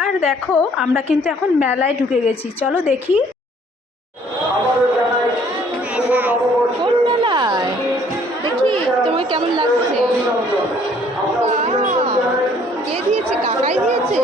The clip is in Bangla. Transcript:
আর দেখো আমরা কিন্তু এখন মেলায় ঢুকে গেছি, চলো দেখি। কোন মেলায়? দেখি তোমার কেমন লাগছে। কে দিয়েছে? কাকাই দিয়েছে।